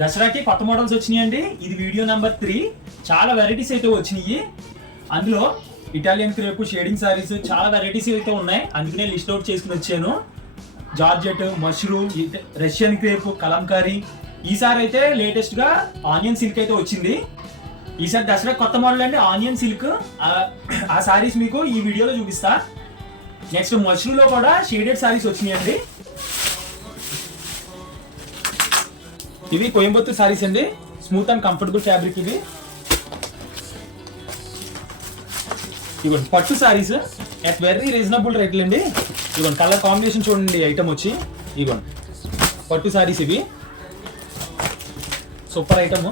దసరాకి కొత్త మోడల్స్ వచ్చినాయండి. ఇది వీడియో నెంబర్ 3. చాలా వెరైటీస్ అయితే వచ్చినాయి. అందులో ఇటాలియన్ క్రేప్, షేడింగ్ సారీస్ చాలా వెరైటీస్ అయితే ఉన్నాయి. అందుకనే లిస్ట్ అవుట్ చేసుకుని వచ్చాను. Georgette, mushroom, Russian crepe, Kalamkari. ఈసారి అయితే లేటెస్ట్ గా ఆనియన్ సిల్క్ అయితే వచ్చింది. ఈసారి దసరా కొత్త మోడల్ అండి ఆనియన్ సిల్క్. ఆ సారీస్ మీకు ఈ వీడియోలో చూపిస్తా. నెక్స్ట్ మష్రూమ్ లో కూడా షేడెడ్ సారీస్ వచ్చినాయండి. ఇవి కోయంబత్తూర్ సారీస్ అండి. Smooth and comfortable fabric. ఇవ్వండి పట్టు సారీస్ అట్ వెరీ రీజనబుల్ రేట్లు అండి. ఇవ్వండి కలర్ కాంబినేషన్ చూడండి. ఐటమ్ వచ్చి ఇవ్వండి పట్టు సారీస్. ఇవి super item.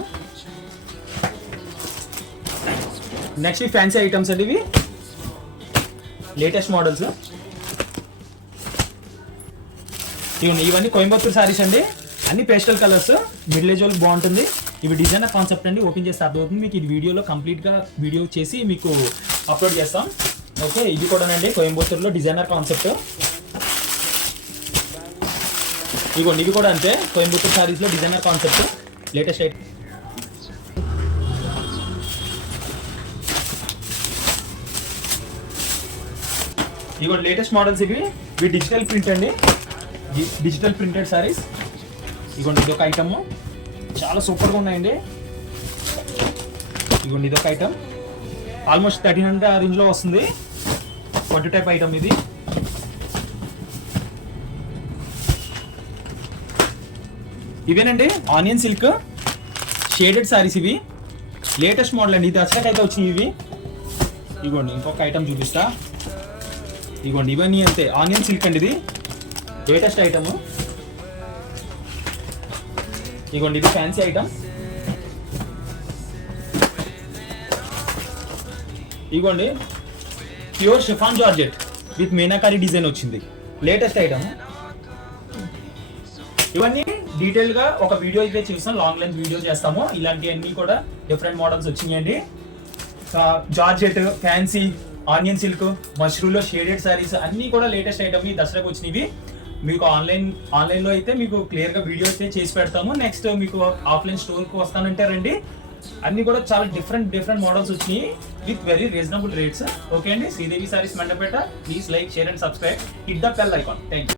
Next fancy items అండి. ఇవి లేటెస్ట్ మోడల్స్. ఇవన్నీ కోయంబత్తూర్ సారీస్ అండి. అన్ని పేస్టల్ కలర్స్. మిడిల్ ఏజ్ వాళ్ళకి బాగుంటుంది. ఇవి డిజైనర్ కాన్సెప్ట్ అండి. ఓపెన్ చేస్తే అర్థమవుతుంది మీకు. ఇది వీడియోలో కంప్లీట్గా వీడియో చేసి మీకు అప్లోడ్ చేస్తాం. ఓకే, ఇది కూడానండి కోయంబత్తూర్లో డిజైనర్ కాన్సెప్ట్. ఇదిగోండి ఇవి కూడా అంతే కోయంబత్తూర్ సారీస్లో డిజైనర్ కాన్సెప్ట్. Latest item. ఇదిగోండి లేటెస్ట్ మోడల్స్. ఇవి డిజిటల్ ప్రింట్ అండి. Digital printed sarees. ఇదిగోండి ఇదొక ఐటమ్. చాలా సూపర్గా ఉన్నాయండి. ఇదిగోండి ఇదొక ఐటమ్. ఆల్మోస్ట్ 1300 రేంజ్లో వస్తుంది. పట్టు టైప్ ఐటమ్ ఇది. ఇవేనండి ఆనియన్ సిల్క్ షేడెడ్ సారీస్. ఇవి లేటెస్ట్ మోడల్ అండి. ఇది దసరాకి అయితే వచ్చినాయి ఇవి. ఇదిగోండి ఇంకొక ఐటమ్ చూపిస్తా. ఇదిగోండి ఇవన్నీ అంతే ఆనియన్ సిల్క్ అండి. ఇది లేటెస్ట్ ఐటమ్. ఇదిగోండి ఇది ఫ్యాన్సీ ఐటమ్. ఇదిగోండి pure chiffon georgette with meenakari design వచ్చింది. Latest item. ఇవన్నీ డీటెయిల్ గా ఒక వీడియో అయితే చూస్తాం. లాంగ్ లెంత్ వీడియో చేస్తాము. ఇలాంటివన్నీ కూడా డిఫరెంట్ మోడల్స్ వచ్చినాయండి. Georgette, fancy, onion silk, mushroom లో షేడెడ్ సారీస్ అన్ని కూడా లేటెస్ట్ ఐటమ్. దసరాకు వచ్చినవి. మీకు ఆన్లైన్లో అయితే మీకు క్లియర్గా వీడియో అయితే చేసి పెడతాము. నెక్స్ట్ మీకు ఆఫ్లైన్ స్టోర్కి వస్తానంటే రండి. అన్ని కూడా చాలా డిఫరెంట్ మోడల్స్ వచ్చినాయి with very reasonable rates. Okay అండి. Sridevi Sarees Mandapeta. Please like, share and subscribe. Hit the bell icon. Thank you.